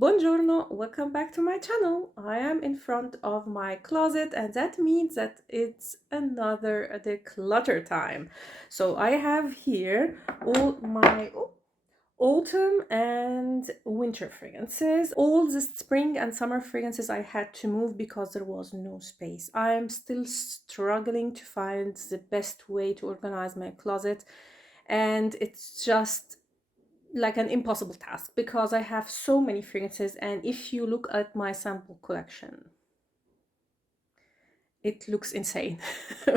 Buongiorno, welcome back to my channel. I am in front of my closet and that means that it's another declutter time. So I have here all my autumn and winter fragrances. All the spring and summer fragrances I had to move because there was no space. I am still struggling to find the best way to organize my closet, and it's just like an impossible task because I have so many fragrances, and if you look at my sample collection, it looks insane.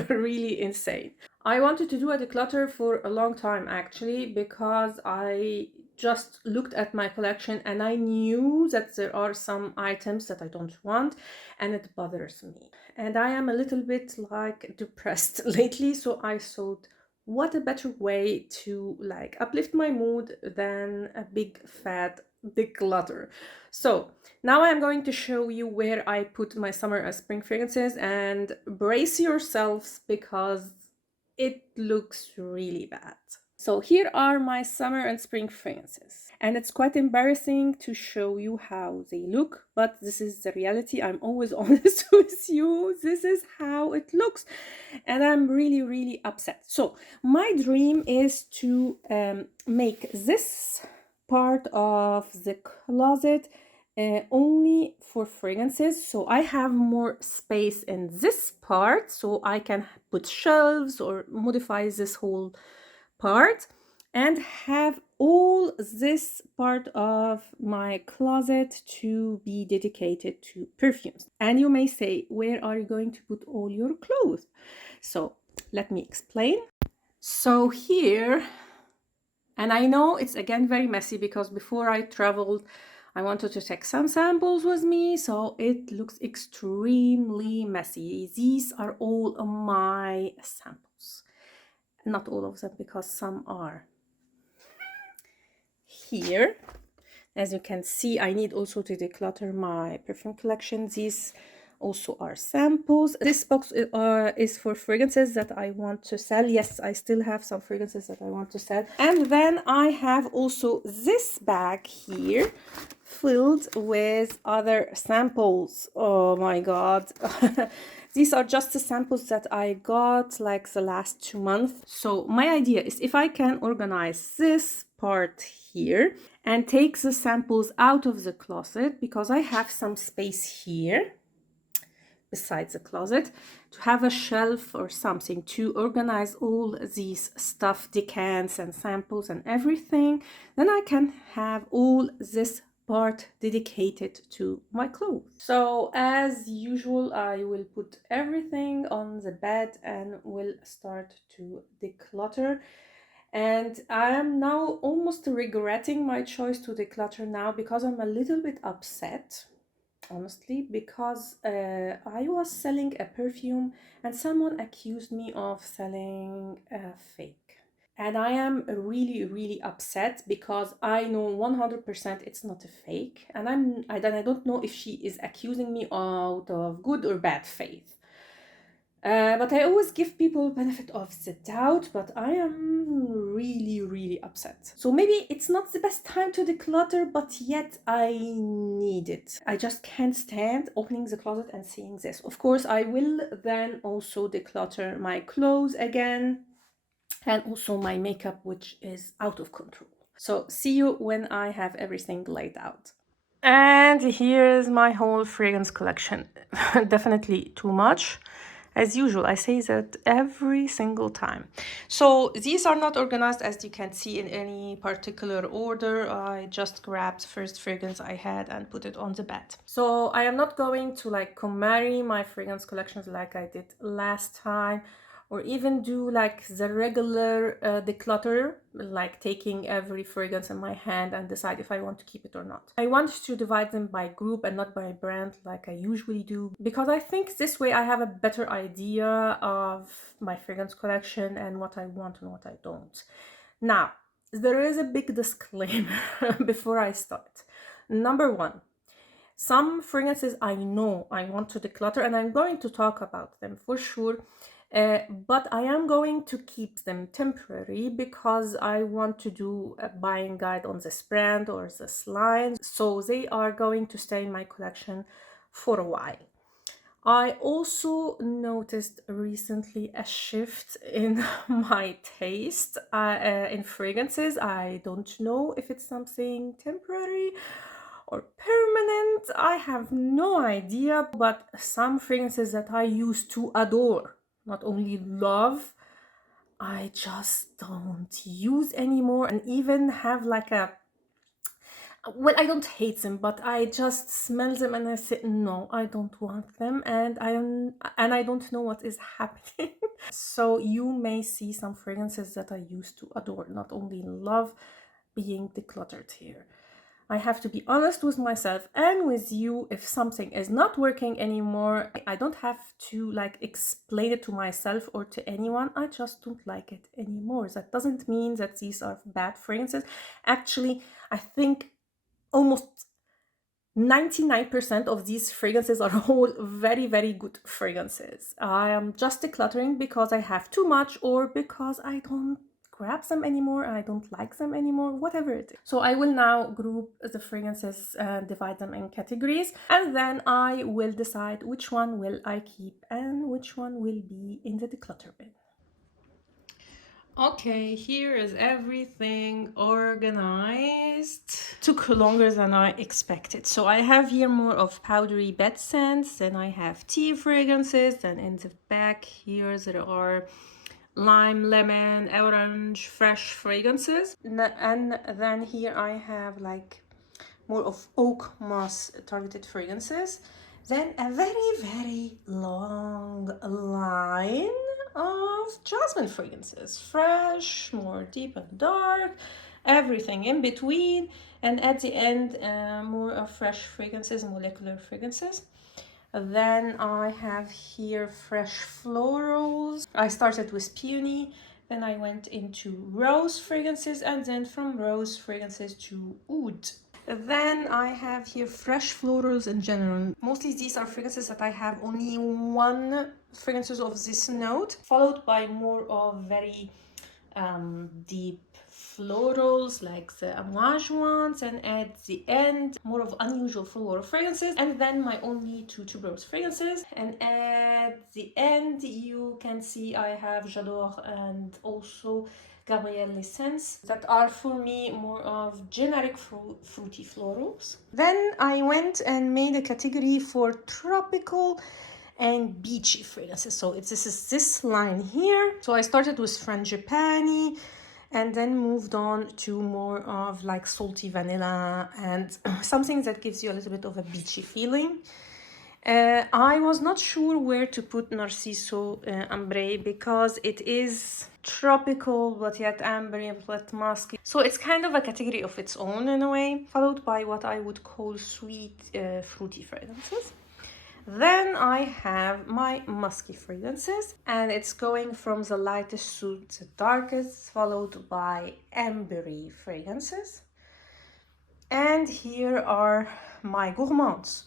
Really insane. I wanted to do a declutter for a long time actually, because I just looked at my collection and I knew that there are some items that I don't want and it bothers me, and I am a little bit like depressed lately, so I thought, what a better way to like uplift my mood than a big fat declutter. So now I'm going to show you where I put my summer and spring fragrances, and brace yourselves because it looks really bad. So here are my summer and spring fragrances, and it's quite embarrassing to show you how they look, but this is the reality. I'm always honest with you. This is how it looks, and I'm really upset. So my dream is to make this part of the closet only for fragrances, so I have more space in this part, so I can put shelves or modify this whole part and have all this part of my closet to be dedicated to perfumes. And you may say, where are you going to put all your clothes? So let me explain. So here, and I know it's again very messy because before I traveled I wanted to take some samples with me, so it looks extremely messy. These are all my samples. Not all of them, because some are here. As you can see, I need also to declutter my perfume collection. These also are samples. This box is for fragrances that I want to sell. Yes, I still have some fragrances that I want to sell. And then I have also this bag here filled with other samples. Oh my god. These are just the samples that I got like the last 2 months. So my idea is, if I can organize this part here and take the samples out of the closet, because I have some space here besides the closet, to have a shelf or something to organize all these stuff, decants and samples and everything, then I can have all this part dedicated to my clothes. So as usual, I will put everything on the bed and will start to declutter. And I am now almost regretting my choice to declutter now, because I'm a little bit upset, honestly, because I was selling a perfume and someone accused me of selling a fake. And I am really upset because I know 100% it's not a fake, and I don't know if she is accusing me out of good or bad faith. But I always give people benefit of the doubt, but I am really upset. So maybe it's not the best time to declutter, but yet I need it. I just can't stand opening the closet and seeing this. Of course, I will then also declutter my clothes again, and also my makeup, which is out of control. So see you when I have everything laid out. And here's my whole fragrance collection. Definitely too much. As usual, I say that every single time. So these are not organized, as you can see, in any particular order. I just grabbed the first fragrance I had and put it on the bed. So I am not going to like commary my fragrance collections like I did last time, or even do like the regular declutter, like taking every fragrance in my hand and decide if I want to keep it or not. I want to divide them by group and not by brand like I usually do, because I think this way I have a better idea of my fragrance collection and what I want and what I don't. Now, there is a big disclaimer before I start. Number one, some fragrances I know I want to declutter, and I'm going to talk about them for sure. But I am going to keep them temporary because I want to do a buying guide on this brand or this line. So they are going to stay in my collection for a while. I also noticed recently a shift in my taste in fragrances. I don't know if it's something temporary or permanent. I have no idea, but some fragrances that I used to adore, not only love, I just don't use anymore, and even have like a, well, I don't hate them, but I just smell them and I say no, I don't want them, and I don't know what is happening. So you may see some fragrances that I used to adore, not only love, being decluttered here. I have to be honest with myself and with you. If something is not working anymore, I don't have to like explain it to myself or to anyone. I just don't like it anymore. That doesn't mean that these are bad fragrances. Actually, I think almost 99% of these fragrances are all very, very good fragrances. I am just decluttering because I have too much or because I don't grab them anymore, I don't like them anymore, whatever it is. So I will now group the fragrances and divide them in categories, and then I will decide which one will I keep and which one will be in the declutter bin. Okay, here is everything organized. Took longer than I expected. So I have here more of powdery bed scents, then I have tea fragrances, then in the back here there are lime, lemon, orange, fresh fragrances. And then here I have like more of oak moss targeted fragrances. Then a very, very long line of jasmine fragrances, fresh, more deep and dark, everything in between, and at the end more of fresh fragrances, molecular fragrances. Then I have here fresh florals. I started with peony, then I went into rose fragrances, and then from rose fragrances to oud. Then I have here fresh florals in general. Mostly these are fragrances that I have only one fragrances of this note, followed by more of very deep florals like the amouage ones, and at the end more of unusual floral fragrances, and then my only two tuberose fragrances. And at the end you can see I have J'adore and also Gabrielle L'Essence that are for me more of generic fruity florals. Then I went and made a category for tropical and beachy fragrances. So this is this line here. So I started with frangipani and then moved on to more of like salty vanilla and something that gives you a little bit of a beachy feeling. I was not sure where to put Narciso Ambre because it is tropical but yet ambery but musky. So it's kind of a category of its own in a way, followed by what I would call sweet fruity fragrances. Then I have my musky fragrances, and it's going from the lightest to the darkest, followed by ambery fragrances. And here are my gourmands.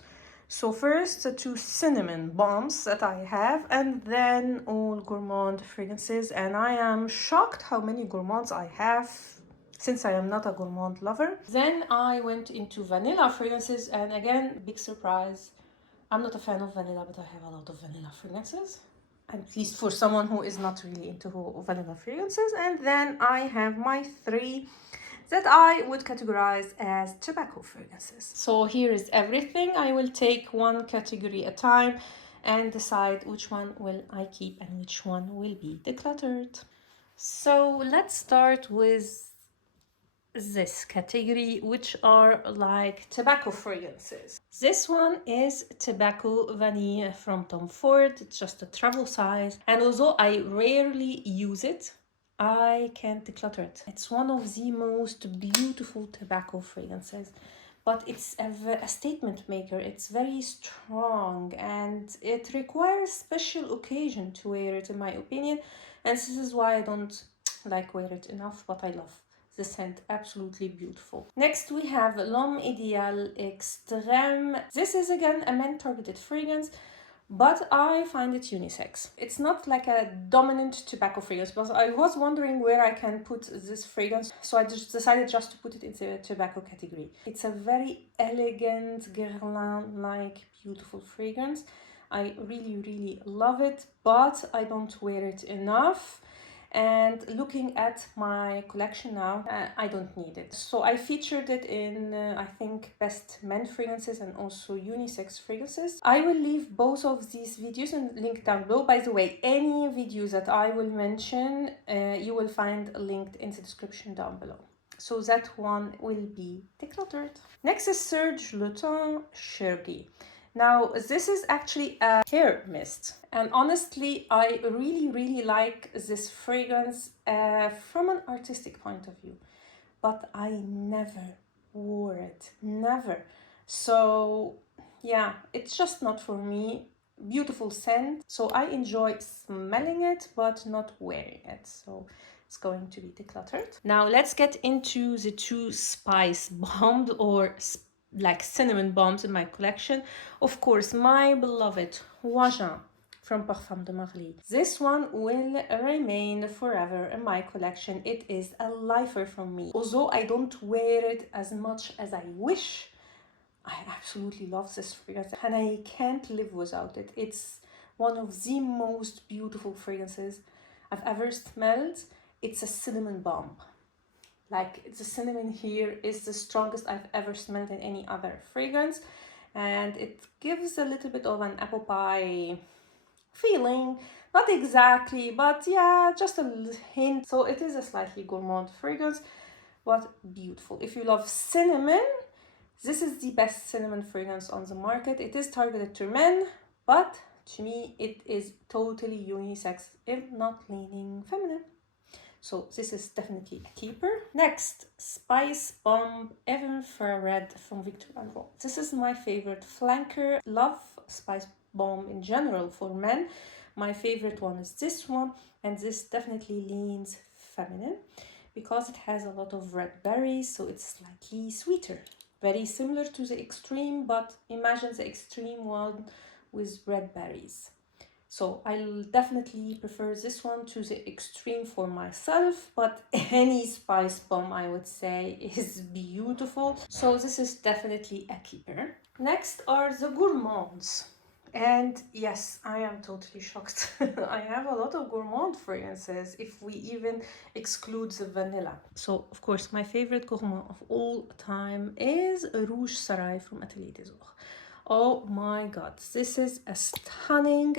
So first the two cinnamon bombs that I have, and then all gourmand fragrances. And I am shocked how many gourmands I have, since I am not a gourmand lover. Then I went into vanilla fragrances, and again, big surprise, I'm not a fan of vanilla, but I have a lot of vanilla fragrances, at least for someone who is not really into vanilla fragrances. And then I have my three that I would categorize as tobacco fragrances. So here is everything. I will take one category at a time and decide which one will I keep and which one will be decluttered. So let's start with this category, which are like tobacco fragrances. This one is Tobacco Vanille from Tom Ford. It's just a travel size, and although I rarely use it, I can't declutter it. It's one of the most beautiful tobacco fragrances, but it's a statement maker. It's very strong and it requires special occasion to wear it, in my opinion, and this is why I don't like wear it enough, but I love the scent, absolutely beautiful. Next we have L'Homme Idéal Extrême. This is again a men targeted fragrance, but I find it unisex. It's not like a dominant tobacco fragrance, but I was wondering where I can put this fragrance, so I just decided just to put it into the tobacco category. It's a very elegant, guerlain-like, beautiful fragrance. I really love it, but I don't wear it enough. And looking at my collection now, I don't need it. So I featured it in, I think, best men fragrances and also unisex fragrances. I will leave both of these videos and link down below. By the way, any videos that I will mention, you will find linked in the description down below. So that one will be decluttered. Next is Serge Lutens Cherry. Now, this is actually a hair mist, and honestly, I really like this fragrance from an artistic point of view, but I never wore it, never. So yeah, it's just not for me. Beautiful scent, so I enjoy smelling it, but not wearing it. So it's going to be decluttered. Now let's get into the two spice bombs or like cinnamon bombs in my collection. Of course, my beloved Voisin from Parfum de Marly. This one will remain forever in my collection. It is a lifer for me. Although I don't wear it as much as I wish, I absolutely love this fragrance and I can't live without it. It's one of the most beautiful fragrances I've ever smelled. It's a cinnamon bomb. Like, the cinnamon here is the strongest I've ever smelled in any other fragrance, and it gives a little bit of an apple pie feeling. Not exactly, but yeah, just a hint. So it is a slightly gourmand fragrance, but beautiful. If you love cinnamon, this is the best cinnamon fragrance on the market. It is targeted to men, but to me it is totally unisex, if not leaning feminine. So this is definitely a keeper. Next, Spice Bomb Infrared from Viktor & Rolf. This is my favorite flanker. Love Spice Bomb in general for men. My favorite one is this one, and this definitely leans feminine because it has a lot of red berries, so it's slightly sweeter. Very similar to the Extreme, but imagine the Extreme one with red berries. So I'll definitely prefer this one to the Extreme for myself, but any spice bomb I would say is beautiful. So this is definitely a keeper. Next are the gourmands. And yes, I am totally shocked. I have a lot of gourmand fragrances if we even exclude the vanilla. So of course my favorite gourmand of all time is Rouge SARAY from Atelier des Ors. Oh my god, this is a stunning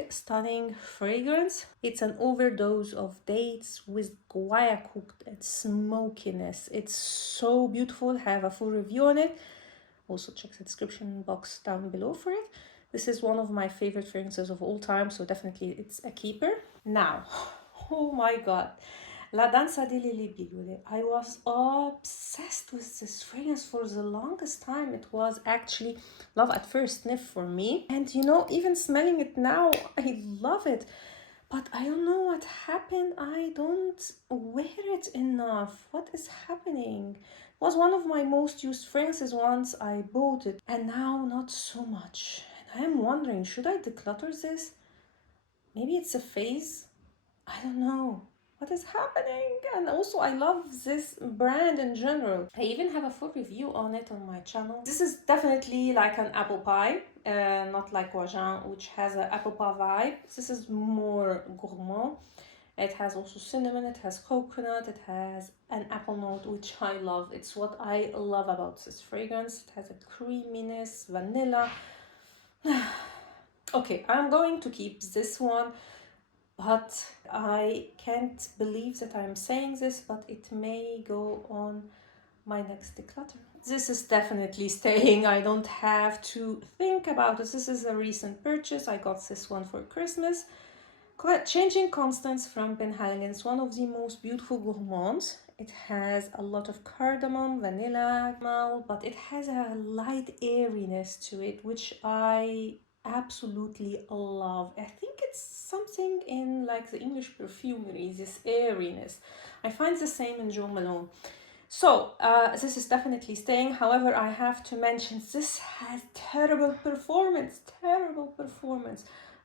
fragrance. It's an overdose of dates with guaya cooked and smokiness. It's so beautiful. I have a full review on it. Also check the description box down below for it. This is one of my favorite fragrances of all time, so definitely it's a keeper. Now, oh my god, La Danza delle Libellule. I was obsessed with this fragrance for the longest time. It was actually love at first sniff for me. And you know, even smelling it now, I love it. But I don't know what happened. I don't wear it enough. What is happening? It was one of my most used fragrances once I bought it, and now not so much. And I'm wondering, should I declutter this? Maybe it's a phase? I don't know. What is happening? And also I love this brand in general. I even have a full review on it on my channel. This is definitely like an apple pie, not like Voisin, which has an apple pie vibe. This is more gourmand. It has also cinnamon, it has coconut, it has an apple note, which I love. It's what I love about this fragrance. It has a creaminess, vanilla. Okay, I'm going to keep this one. But I can't believe that I'm saying this, but it may go on my next declutter. This is definitely staying. I don't have to think about it. This is a recent purchase. I got this one for Christmas. Changing Constance from Penhaligon. It's one of the most beautiful gourmands. It has a lot of cardamom, vanilla, but it has a light airiness to it, which I absolutely love. I think it's something in like the English perfumery, this airiness. I find the same in Jo Malone. So this is definitely staying. However, I have to mention this has terrible performance.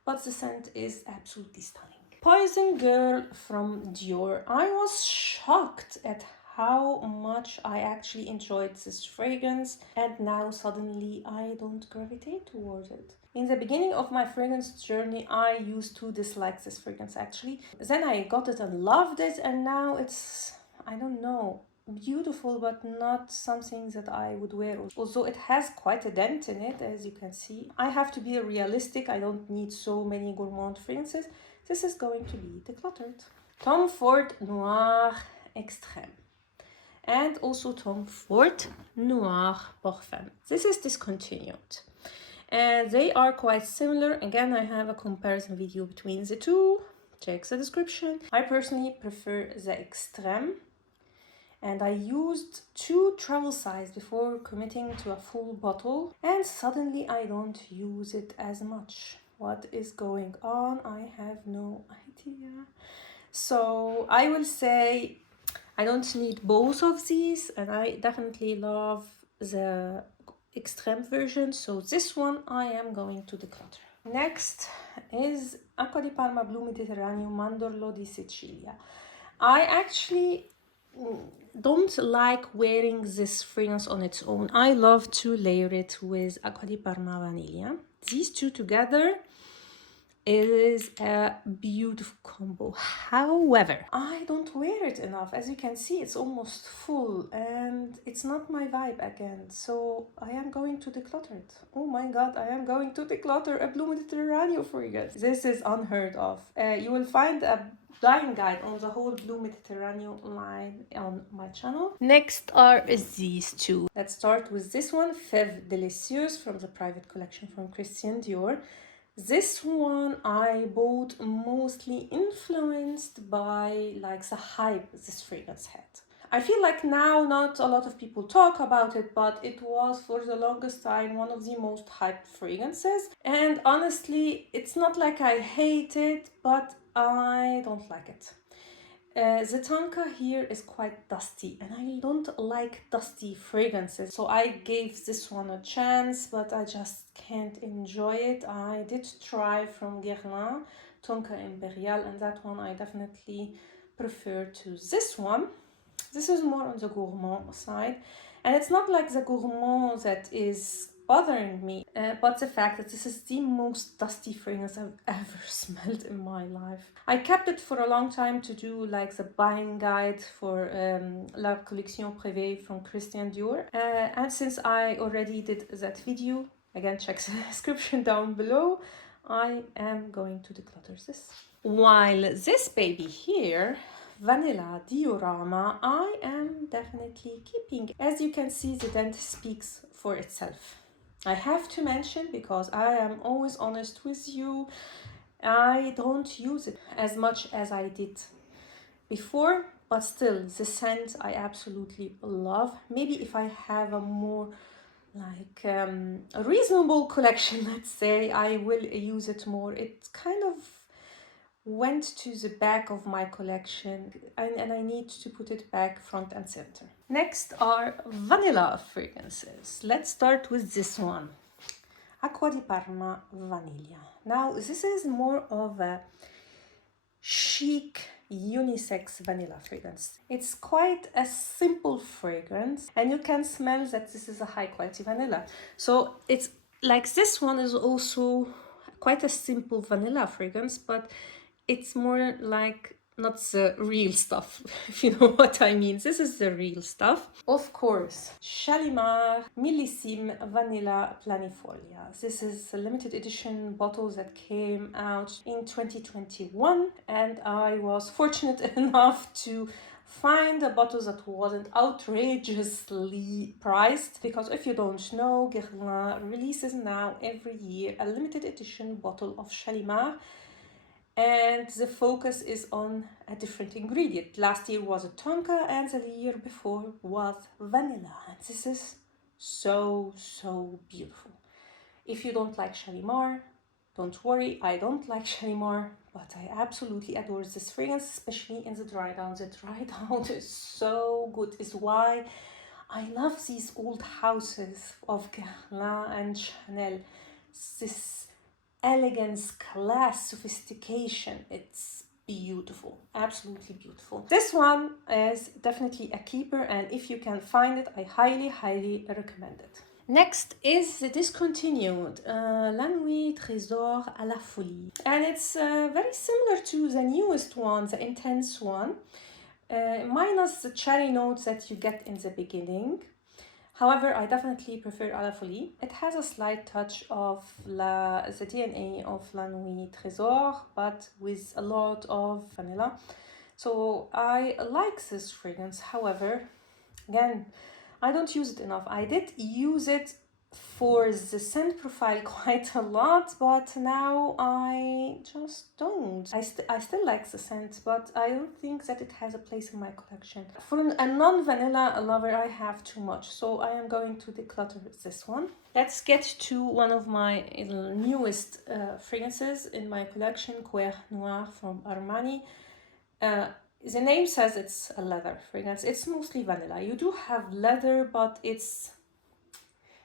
but the scent is absolutely stunning. Poison Girl from Dior. I was shocked at how much I actually enjoyed this fragrance, and now suddenly I don't gravitate towards it. In the beginning of my fragrance journey, I used to dislike this fragrance actually. Then I got it and loved it, and now it's, I don't know, beautiful, but not something that I would wear. Although it has quite a dent in it, as you can see. I have to be realistic, I don't need so many gourmand fragrances. This is going to be decluttered. Tom Ford Noir Extrême. And also Tom Ford Noir Parfum. This is discontinued. And they are quite similar. Again, I have a comparison video between the two. Check the description. I personally prefer the Extrême. And I used 2 travel size before committing to a full bottle. And suddenly I don't use it as much. What is going on? I have no idea. So I will say I don't need both of these, and I definitely love the Extreme version. So this one I am going to declutter. Next is Acqua di Parma Blu Mediterraneo Mandorlo di Sicilia. I actually don't like wearing this fragrance on its own. I love to layer it with Acqua di Parma Vanilla. These two together is a beautiful combo. However, I don't wear it enough. As you can see, it's almost full and it's not my vibe again. So I am going to declutter it. Oh my god, I am going to declutter a Blue Mediterraneo fragrance. This is unheard of. You will find a dyeing guide on the whole Blue Mediterraneo line on my channel. Next are these two. Let's start with this one, Fève Délicieuse from the private collection from Christian Dior. This one I bought mostly influenced by like the hype this fragrance had. I feel like now not a lot of people talk about it, but it was for the longest time one of the most hyped fragrances. And honestly, it's not like I hate it, but I don't like it. The tonka here is quite dusty and I don't like dusty fragrances, so I gave this one a chance, but I just can't enjoy it. I did try from Guerlain Tonka Imperial, and that one I definitely prefer to this one. This is more on the gourmand side, and it's not like the gourmand that is bothering me, but the fact that this is the most dusty fragrance I've ever smelled in my life. I kept it for a long time to do like the buying guide for La Collection Privée from Christian Dior, and since I already did that video, again check the description down below, I am going to declutter this. While this baby here, Vanilla Diorama, I am definitely keeping. As you can see, the dent speaks for itself. I have to mention, because I am always honest with you, I don't use it as much as I did before, but still the scent I absolutely love. Maybe if I have a more like a reasonable collection, let's say, I will use it more. It kind of went to the back of my collection, and I need to put it back front and center. Next are vanilla fragrances. Let's start with this one, Acqua di Parma Vanilla. Now this is more of a chic unisex vanilla fragrance. It's quite a simple fragrance, and you can smell that this is a high quality vanilla. So it's like this one is also quite a simple vanilla fragrance, but it's more like not the real stuff, if you know what I mean. This is the real stuff. Of course, Shalimar Millissime Vanilla Planifolia. This is a limited edition bottle that came out in 2021, and I was fortunate enough to find a bottle that wasn't outrageously priced, because if you don't know, Guerlain releases now every year a limited edition bottle of Shalimar, and the focus is on a different ingredient. Last year was a tonka, and the year before was vanilla. And this is so beautiful. If you don't like Shalimar, don't worry, I don't like Shalimar, but I absolutely adore this fragrance, especially in the dry down. The dry down is so good. It's why I love these old houses of Guerlain and Chanel. This elegance, class, sophistication. It's beautiful, absolutely beautiful. This one is definitely a keeper, and if you can find it, I highly recommend it. Next is the discontinued La Nuit Trésor à la Folie, and it's very similar to the newest one, the intense one, minus the cherry notes that you get in the beginning. However, I definitely prefer à la Folie. It has a slight touch of the DNA of La Nuit Trésor, but with a lot of vanilla. So I like this fragrance. However, again, I don't use it enough. I did use it for the scent profile quite a lot, but now I just don't. I still like the scent, but I don't think that it has a place in my collection. For a non-vanilla lover, I have too much, so I am going to declutter this one. Let's get to one of my newest fragrances in my collection, Coeur Noir from Armani. The name says it's a leather fragrance. It's mostly vanilla. You do have leather, but it's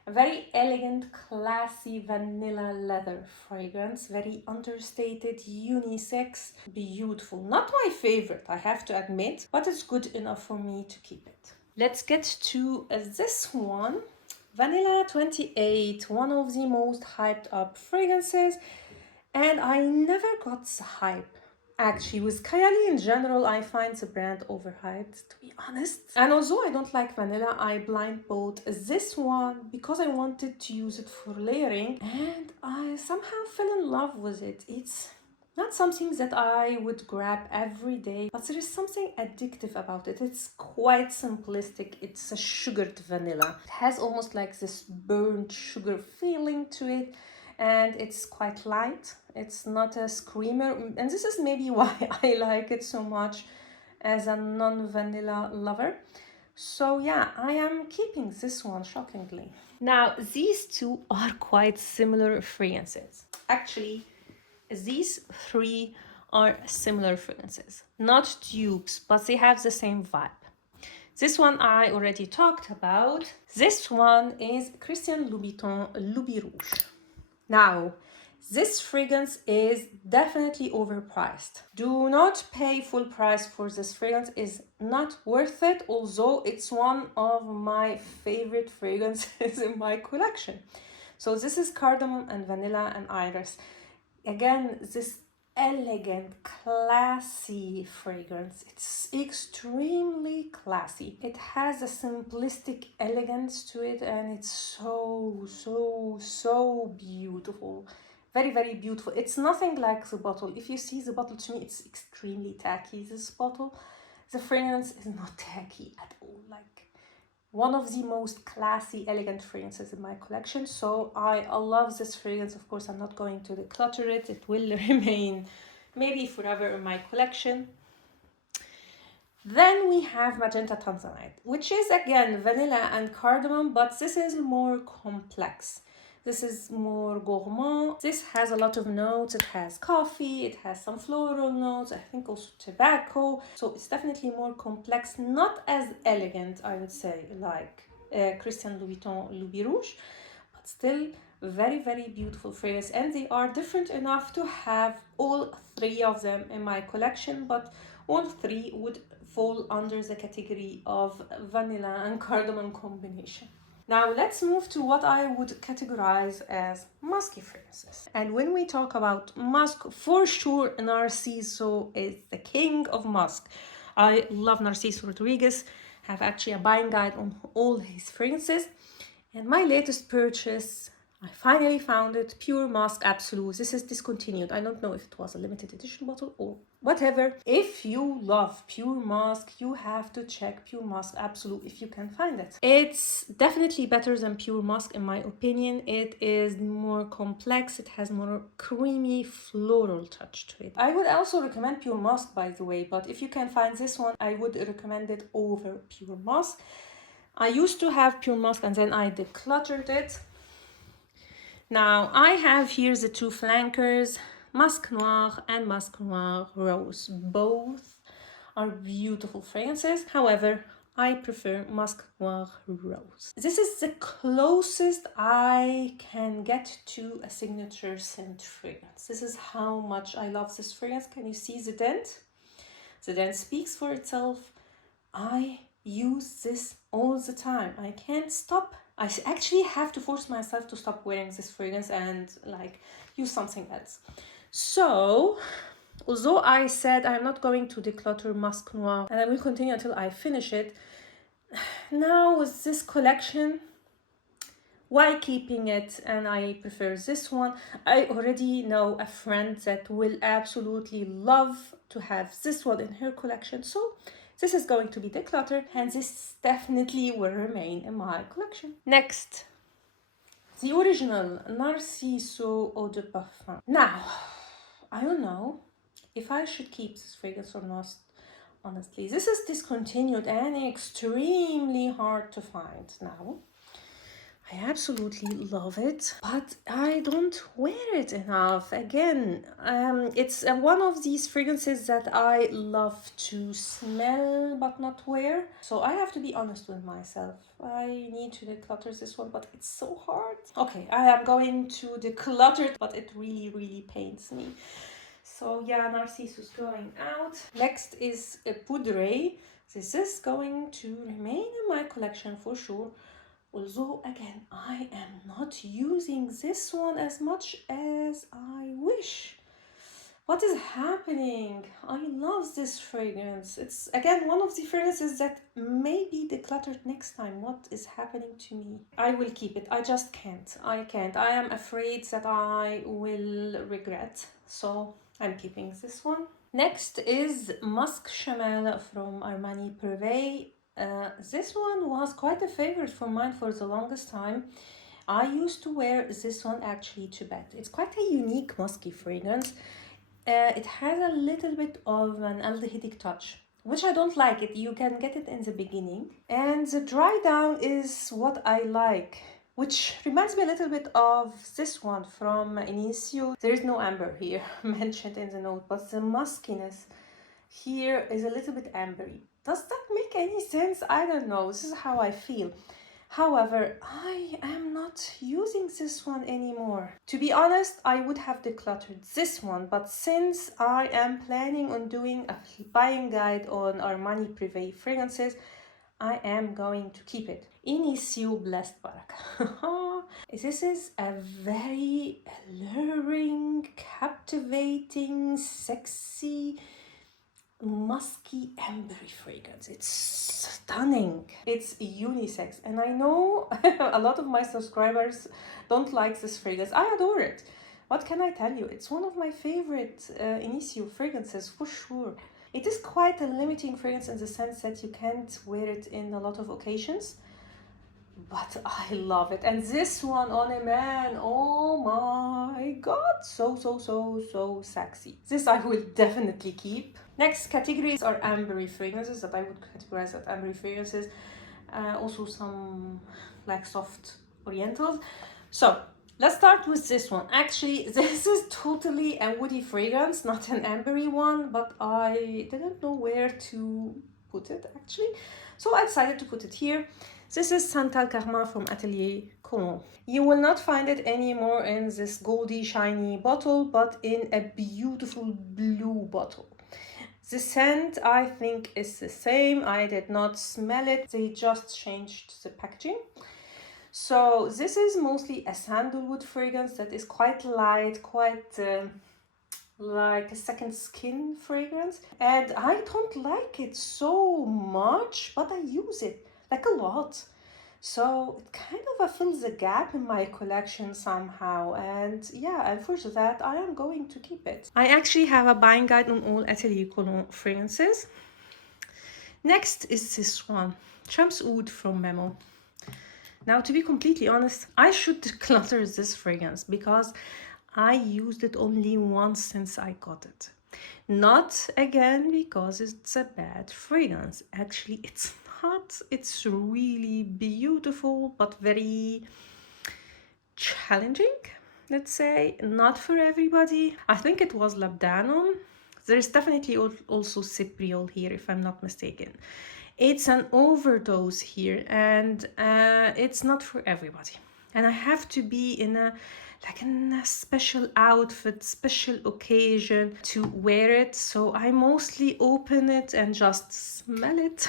a very elegant, classy vanilla leather fragrance. Very understated, unisex, beautiful. Not my favorite, I have to admit, but it's good enough for me to keep it. Let's get to this one. Vanilla 28, one of the most hyped up fragrances, and I never got the hype. Actually, with Kayali in general, I find the brand overhyped, to be honest. And although I don't like vanilla, I blind bought this one because I wanted to use it for layering, and I somehow fell in love with it. It's not something that I would grab every day, but there is something addictive about it. It's quite simplistic. It's a sugared vanilla. It has almost like this burnt sugar feeling to it, and it's quite light. It's not a screamer, and this is maybe why I like it so much as a non-vanilla lover. So yeah, I am keeping this one, shockingly. Now, these two are quite similar fragrances. Actually, these three are similar fragrances. Not dupes, but they have the same vibe. This one I already talked about. This one is Christian Louboutin Louis Rouge. Now, this fragrance is definitely overpriced. Do not pay full price for this fragrance. It's not worth it, although it's one of my favorite fragrances in my collection. So this is cardamom and vanilla and iris. Again, this elegant, classy fragrance. It's extremely classy. It has a simplistic elegance to it, and it's so beautiful. Very beautiful. It's nothing like the bottle. If you see the bottle, to me it's extremely tacky, this bottle. The fragrance is not tacky at all. Like, one of the most classy, elegant fragrances in my collection. So I love this fragrance. Of course, I'm not going to declutter it. It will remain maybe forever in my collection. Then we have Magenta Tanzanite, which is again vanilla and cardamom, but this is more complex. This is more gourmand. This has a lot of notes. It has coffee, it has some floral notes, I think also tobacco. So it's definitely more complex, not as elegant, I would say, like Christian Louboutin Louis Rouge, but still very beautiful fragrance. And they are different enough to have all three of them in my collection, but all three would fall under the category of vanilla and cardamom combination. Now let's move to what I would categorize as musky fragrances. And when we talk about musk, for sure Narciso is the king of musk. I love Narciso Rodriguez. I have actually a buying guide on all his fragrances. And my latest purchase, I finally found it, Pure Musk Absolute. This is discontinued. I don't know if it was a limited edition bottle or whatever. If you love Pure Musk, you have to check Pure Musk Absolute if you can find it. It's definitely better than Pure Musk in my opinion. It is more complex. It has more creamy floral touch to it. I would also recommend Pure Musk, by the way, but if you can find this one, I would recommend it over Pure Musk. I used to have Pure Musk and then I decluttered it. Now, I have here the two flankers, Musc Noir and Musc Noir Rose. Both are beautiful fragrances. However, I prefer Musc Noir Rose. This is the closest I can get to a signature scent fragrance. This is how much I love this fragrance. Can you see the dent? The dent speaks for itself. I use this all the time. I can't stop. I actually have to force myself to stop wearing this fragrance and like use something else. So, although I said I'm not going to declutter Musc Noir and I will continue until I finish it, now with this collection, why keeping it? And I prefer this one. I already know a friend that will absolutely love to have this one in her collection, so this is going to be decluttered and this definitely will remain in my collection. Next, the original Narciso Eau de Parfum. Now, I don't know if I should keep this fragrance or not. Honestly, this is discontinued and extremely hard to find now. I absolutely love it, but I don't wear it enough. Again, it's one of these fragrances that I love to smell but not wear. So I have to be honest with myself. I need to declutter this one, but it's so hard. Okay, I am going to declutter it, but it really pains me. So yeah, Narcissus going out. Next is a Poudre. This is going to remain in my collection for sure. Although again, I am not using this one as much as I wish. What is happening? I love this fragrance. It's again one of the fragrances that may be decluttered next time. What is happening to me? I will keep it. I just can't. I can't. I am afraid that I will regret. So I'm keeping this one. Next is Musk Chamel from Armani PRIVEE. This one was quite a favorite for mine for the longest time. I used to wear this one actually to bed. It's quite a unique musky fragrance. It has a little bit of an aldehydic touch, which I don't like it. You can get it in the beginning. And the dry down is what I like, which reminds me a little bit of this one from Initio. There is no amber here mentioned in the note, but the muskiness here is a little bit ambery. Does that make any sense? I don't know. This is how I feel. However, I am not using this one anymore. To be honest, I would have decluttered this one, but since I am planning on doing a buying guide on Armani PRIVEE fragrances, I am going to keep it. Initio Blessed Baraka. This is a very alluring, captivating, sexy, musky ambery fragrance. It's stunning. It's unisex, and I know a lot of my subscribers don't like this fragrance. I adore it. What can I tell you? It's one of my favorite Initio fragrances for sure. It is quite a limiting fragrance in the sense that you can't wear it in a lot of occasions, but I love it. And this one on a man, oh my god, so sexy. This I will definitely keep. Next categories are ambery fragrances that I would categorize as ambery fragrances. Also some like soft orientals. So let's start with this one. Actually, this is totally a woody fragrance, not an ambery one, but I didn't know where to put it actually. So I decided to put it here. This is Santal Karma from Atelier Cologne. You will not find it anymore in this goldy shiny bottle, but in a beautiful blue bottle. The scent I think is the same. I did not smell it. They just changed the packaging. So this is mostly a sandalwood fragrance that is quite light, quite like a second skin fragrance. And I don't like it so much, but I use it like a lot. So it kind of fills a gap in my collection somehow, and yeah, and for that I am going to keep it. I actually have a buying guide on all Atelier Cologne fragrances. Next is this one, Champs Oud from Memo. Now, to be completely honest, I should declutter this fragrance because I used it only once since I got it. Not again because it's a bad fragrance. Actually, it's not. It's really beautiful, but very challenging, let's say. Not for everybody. I think it was Labdanum. There's definitely also Cypriol here, if I'm not mistaken. It's an overdose here, and it's not for everybody. And I have to be in a special outfit, special occasion to wear it. So I mostly open it and just smell it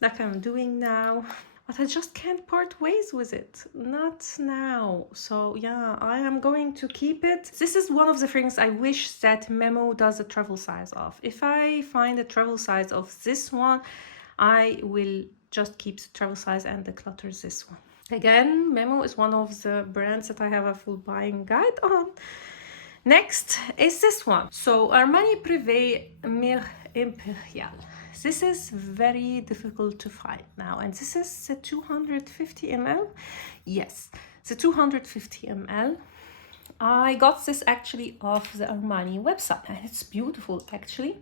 like I'm doing now. But I just can't part ways with it. Not now. So yeah, I am going to keep it. This is one of the fragrances I wish that Memo does a travel size of. If I find a travel size of this one, I will just keep the travel size and declutter this one. Again, Memo is one of the brands that I have a full buying guide on. Next is this one. So Armani Privé Mire Impérial. This is very difficult to find now, and this is the 250 ml. Yes, the 250 ml. I got this actually off the Armani website, and it's beautiful actually.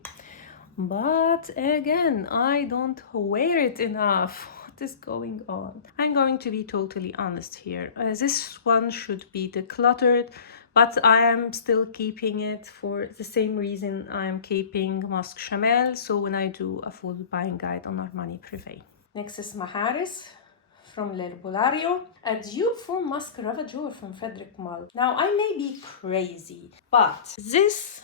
But again, I don't wear it enough. What is going on? I'm going to be totally honest here. This one should be decluttered, but I am still keeping it for the same reason I'm keeping Musc Chamel, so when I do a full buying guide on Armani Privé. Next is Maharis from L'Herbolario, a dupe for Musk Ravageur from Frederic Malle. Now, I may be crazy, but this,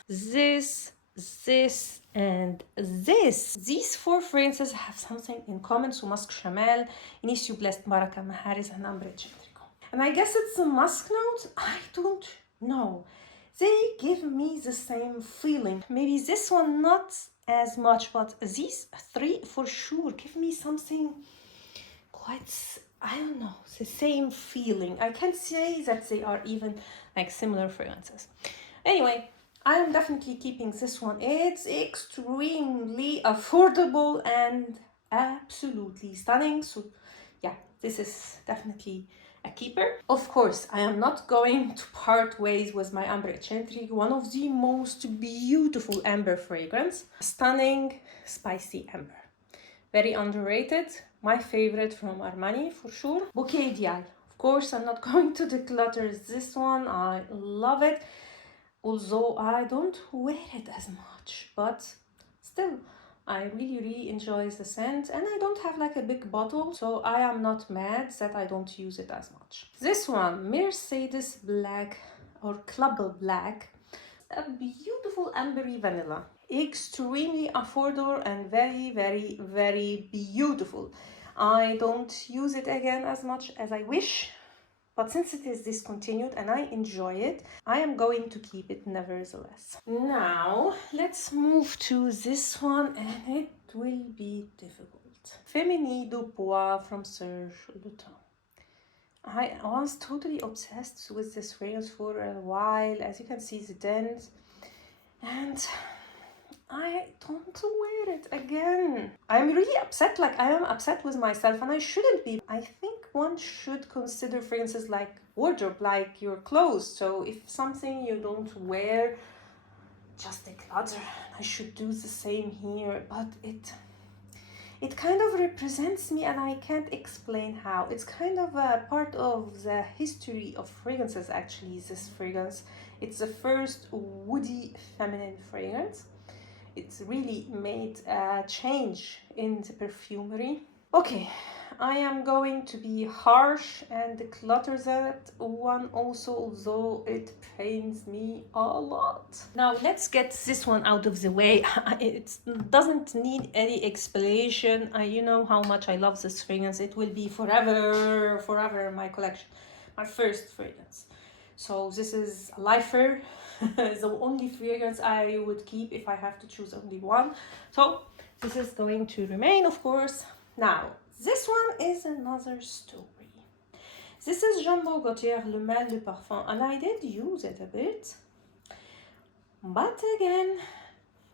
and this. These four fragrances have something in common. So Musc Chamel, Initio Blessed Baraka, Maharis, and Ambre Centrico. And I guess it's the musk note. I don't know. They give me the same feeling. Maybe this one not as much, but these three for sure give me something quite, I don't know, the same feeling. I can't say that they are even like similar fragrances. Anyway, I am definitely keeping this one. It's extremely affordable and absolutely stunning. So yeah, this is definitely a keeper. Of course, I am not going to part ways with my Ambre Centric, one of the most beautiful amber fragrance. Stunning, spicy amber. Very underrated. My favorite from Armani for sure. Bouquet Ideal. Of course, I'm not going to declutter this one. I love it. Although I don't wear it as much, but still, I really enjoy the scent, and I don't have like a big bottle, so I am not mad that I don't use it as much. This one, Mercedes Black or Club Black, a beautiful ambery vanilla. Extremely affordable and very beautiful. I don't use it again as much as I wish. But since it is discontinued and I enjoy it, I am going to keep it nevertheless. Now, let's move to this one, and it will be difficult. Féminine du Bois from Serge Lutens. I was totally obsessed with this fragrance for a while. As you can see, the dent. And I don't wear it again. I'm really upset, like I am upset with myself, and I shouldn't be. I think one should consider fragrances like wardrobe, like your clothes. So if something you don't wear, just declutter. I should do the same here, but it kind of represents me, and I can't explain how. It's kind of a part of the history of fragrances actually, this fragrance. It's the first woody feminine fragrance. It's really made a change in the perfumery. Okay, I am going to be harsh and declutter that one also, although it pains me a lot. Now let's get this one out of the way. It doesn't need any explanation. You know how much I love this fragrance. It will be forever in my collection. My first fragrance. So this is a lifer. The only fragrance I would keep if I have to choose only one. So this is going to remain, of course. Now, this one is another story. This is Jean-Paul Gaultier Le Mal de Parfum, and I did use it a bit. But again,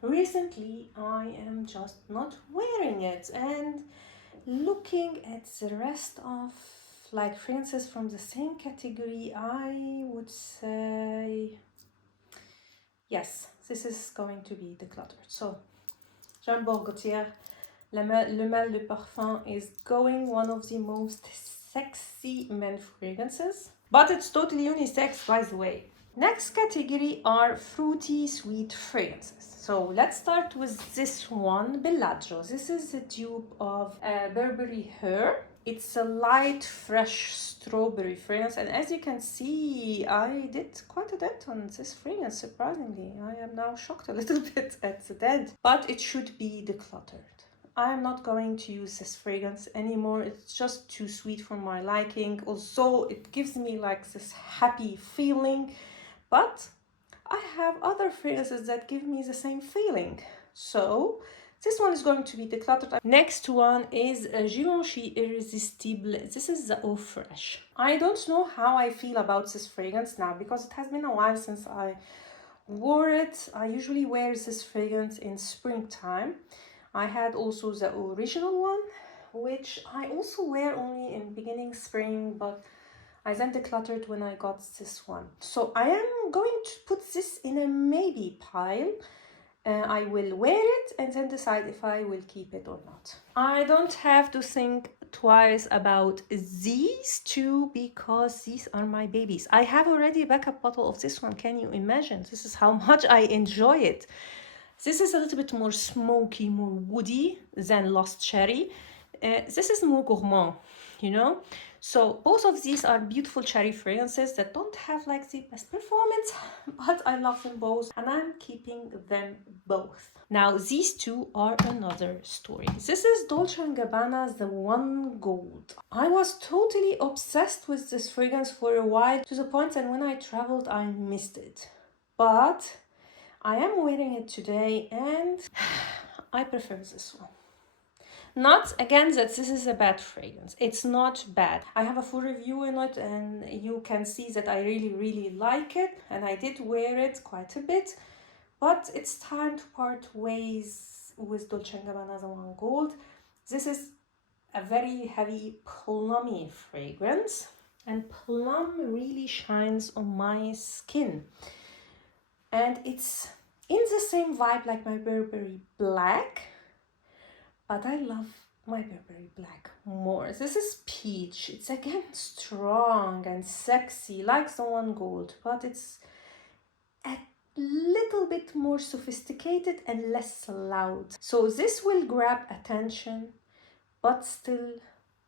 recently I am just not wearing it, and looking at the rest of like fragrances from the same category, I would say yes, this is going to be decluttered. So Jean-Paul Gaultier Le Mal de Parfum is going one of the most sexy men fragrances, but it's totally unisex, by the way. Next category are fruity sweet fragrances. So let's start with this one, Bellagio. This is a dupe of Burberry Her. It's a light, fresh strawberry fragrance, and as you can see, I did quite a dent on this fragrance, surprisingly. I am now shocked a little bit at the dent, but it should be decluttered. I am not going to use this fragrance anymore. It's just too sweet for my liking. Also, it gives me like this happy feeling, but I have other fragrances that give me the same feeling. So this one is going to be decluttered. Next one is Givenchy Irresistible. This is the Eau Fraiche. I don't know how I feel about this fragrance now because it has been a while since I wore it. I usually wear this fragrance in springtime. I had also the original one, which I also wear only in beginning spring, but I then decluttered when I got this one. So I am going to put this in a maybe pile. I will wear it and then decide if I will keep it or not. I don't have to think twice about these two because these are my babies. I have already a backup bottle of this one. Can you imagine? This is how much I enjoy it. This is a little bit more smoky, more woody than Lost Cherry. This is more gourmand, you know? So both of these are beautiful cherry fragrances that don't have like the best performance, but I love them both and I'm keeping them both. Now these two are another story. This is Dolce & Gabbana's The One Gold. I was totally obsessed with this fragrance for a while to the point that when I traveled I missed it. But I am wearing it today and I prefer this one. Not again that this is a bad fragrance. It's not bad. I have a full review in it and you can see that I really like it and I did wear it quite a bit, but it's time to part ways with Dolce & Gabbana's One Gold. This is a very heavy plummy fragrance and plum really shines on my skin. And it's in the same vibe like my Burberry Black, but I love my Burberry Black more. This is peach. It's again strong and sexy like the One Gold, but it's a little bit more sophisticated and less loud. So this will grab attention, but still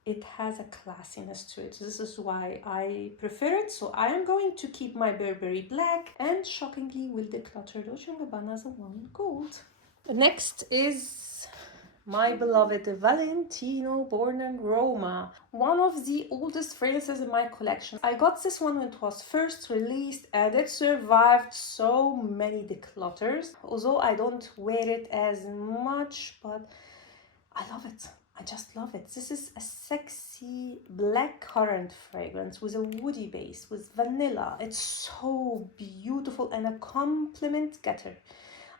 it has a classiness to it. This is why I prefer it. So I am going to keep my Burberry Black and shockingly will declutter Dolce & Gabbana's One Gold. Next is my beloved Valentino Born in Roma, one of the oldest fragrances in my collection. I got this one when it was first released and it survived so many declutters. Although I don't wear it as much, but I love it. I just love it. This is a sexy blackcurrant fragrance with a woody base, with vanilla. It's so beautiful and a compliment getter.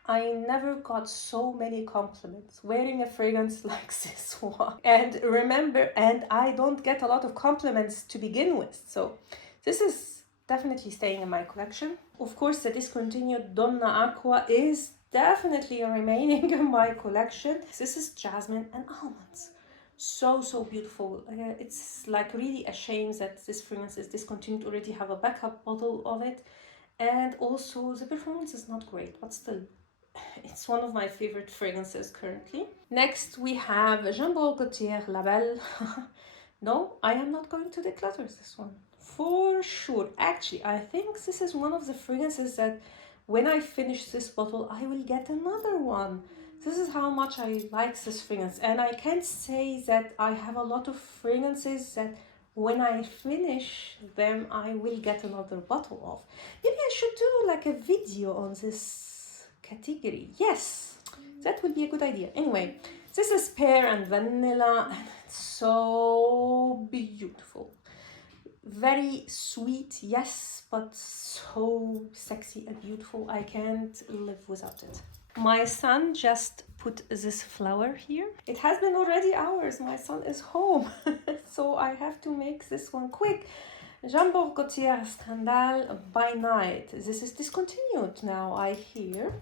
I never got so many compliments wearing a fragrance like this one. And remember, and I don't get a lot of compliments to begin with. So this is definitely staying in my collection. Of course, the discontinued Donna Aqua is definitely remaining in my collection. This is jasmine and almonds. So beautiful. It's like really a shame that this fragrance is discontinued. Already have a backup bottle of it, and also the performance is not great, but still it's one of my favorite fragrances currently. Next we have Jean Paul Gaultier La Belle. No, I am not going to declutter this one for sure. Actually, I think this is one of the fragrances that when I finish this bottle I will get another one. This is how much I like this fragrance, and I can say that I have a lot of fragrances that when I finish them I will get another bottle of. Maybe I should do like a video on this category. Yes, that would be a good idea. Anyway, this is pear and vanilla and it's so beautiful. Very sweet, yes, but so sexy and beautiful. I can't live without it. My son just put this flower here. It has been already hours. My son is home, so I have to make this one quick. Jean Paul Gaultier Scandale by Night. This is discontinued now, I hear.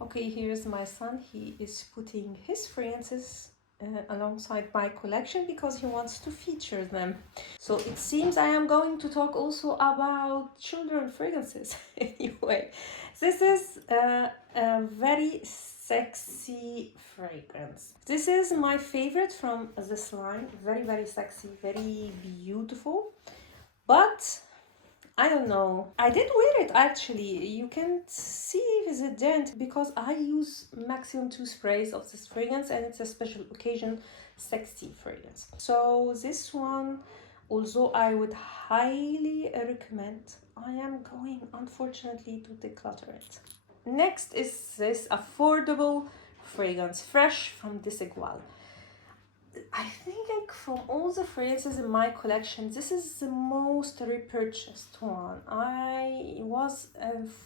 Okay, here's my son. He is putting his fragrances alongside my collection because he wants to feature them. So it seems I am going to talk also about children fragrances. Anyway, this is a very sexy fragrance. This is my favorite from this line. Very, very sexy, very beautiful. But I don't know. I did wear it actually. You can see the dent because I use maximum 2 sprays of this fragrance and it's a special occasion sexy fragrance. So this one, although I would highly recommend, I am going unfortunately to declutter it. Next is this affordable fragrance, fresh from DECLUTTER. I think like from all the fragrances in my collection, this is the most repurchased one. I was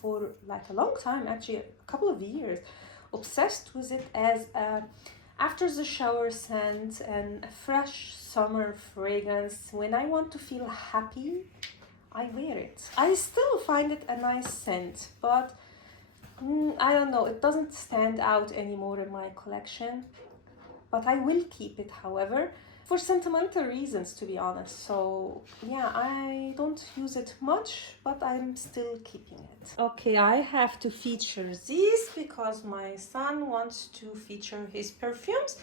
for like a long time, actually a couple of years, obsessed with it as a after the shower scent and a fresh summer fragrance. When I want to feel happy, I wear it. I still find it a nice scent, but I don't know, it doesn't stand out anymore in my collection. But I will keep it, however, for sentimental reasons, to be honest. So yeah, I don't use it much, but I'm still keeping it. Okay, I have to feature these because my son wants to feature his perfumes.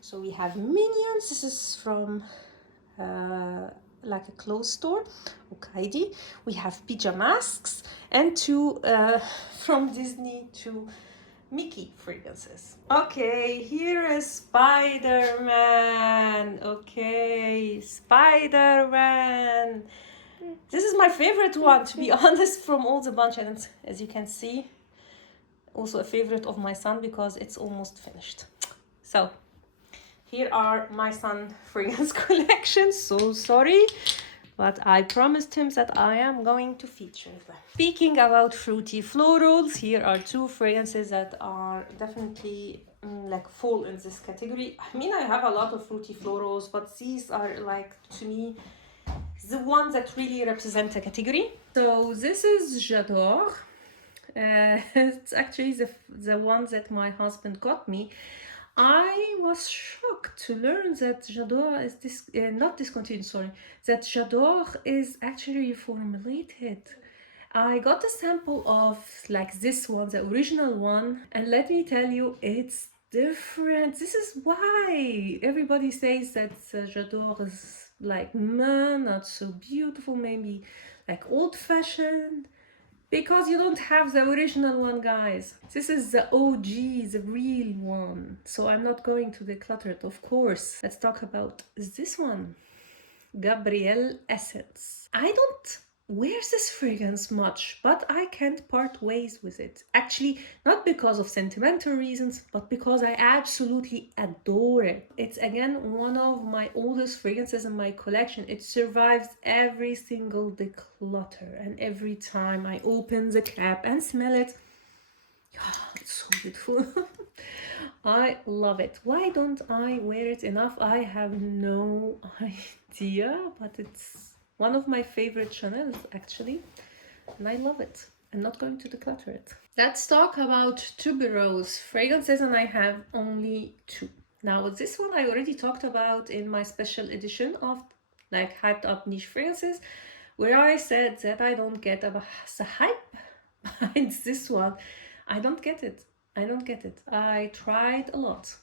So we have Minions. This is from like a clothes store, Okaidi. We have Pyjamasks and two from Disney, two Mickey fragrances. Okay, here is Spider-Man. Okay, Spider-Man. This is my favorite one, to be honest, from all the bunch. And as you can see, also a favorite of my son because it's almost finished. So here are my son fragrance collections. So sorry, but I promised him that I am going to feature them. Speaking about fruity florals, here are two fragrances that are definitely like fall in this category. I mean, I have a lot of fruity florals, but these are like, to me, the ones that really represent a category. So this is J'adore. It's actually the one that my husband got me. I was shocked to learn that J'adore is not discontinued, sorry, that J'adore is actually reformulated. I got a sample of like this one, the original one, and let me tell you, it's different. This is why everybody says that J'adore is like, not so beautiful, maybe like old-fashioned. Because you don't have the original one, guys. This is the OG, the real one. So I'm not going to declutter it, of course. Let's talk about this one. Gabrielle Essence. I don't wear this fragrance much, but I can't part ways with it. Actually, not because of sentimental reasons, but because I absolutely adore it. It's again one of my oldest fragrances in my collection. It survives every single declutter, and every time I open the cap and smell it, it's so beautiful. I love it. Why don't I wear it enough? I have no idea, but it's one of my favorite Chanels actually, and I love it. I'm not going to declutter it. Let's talk about tuberose fragrances, and I have only two. Now this one I already talked about in my special edition of like hyped up niche fragrances, where I said that I don't get the hype behind this one. I don't get it. I don't get it. I tried a lot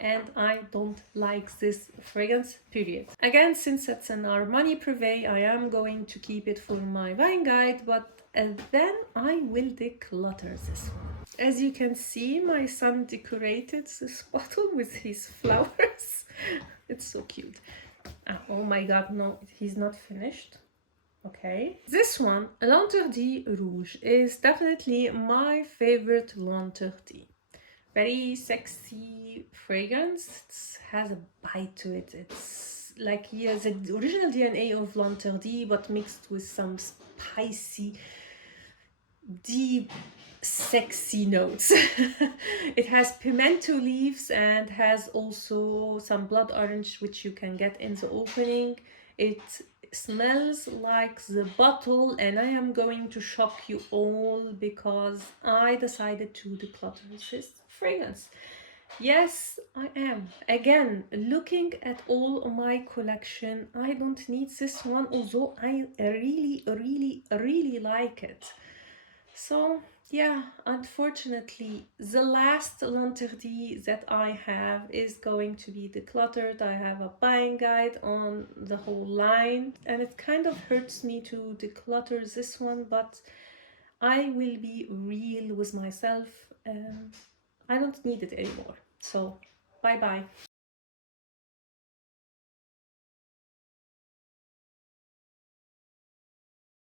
and I don't like this fragrance, period. Again, since it's an Armani Privé, I am going to keep it for my wine guide, but then I will declutter this one. As you can see, my son decorated this bottle with his flowers. It's so cute. Oh my god, no, he's not finished. Okay. This one, L'Interdit Rouge, is definitely my favorite L'Interdit. Very sexy fragrance. It has a bite to it. It's like, yeah, the original DNA of L'Interdit, but mixed with some spicy, deep, sexy notes. It has pimento leaves and has also some blood orange, which you can get in the opening. It smells like the bottle, and I am going to shock you all because I decided to declutter this fragrance. Yes, I am. Again, looking at all my collection, I don't need this one, although I really like it. So yeah, unfortunately, the last Lanterne that I have is going to be decluttered. I have a buying guide on the whole line, and it kind of hurts me to declutter this one, but I will be real with myself. I don't need it anymore. So bye bye.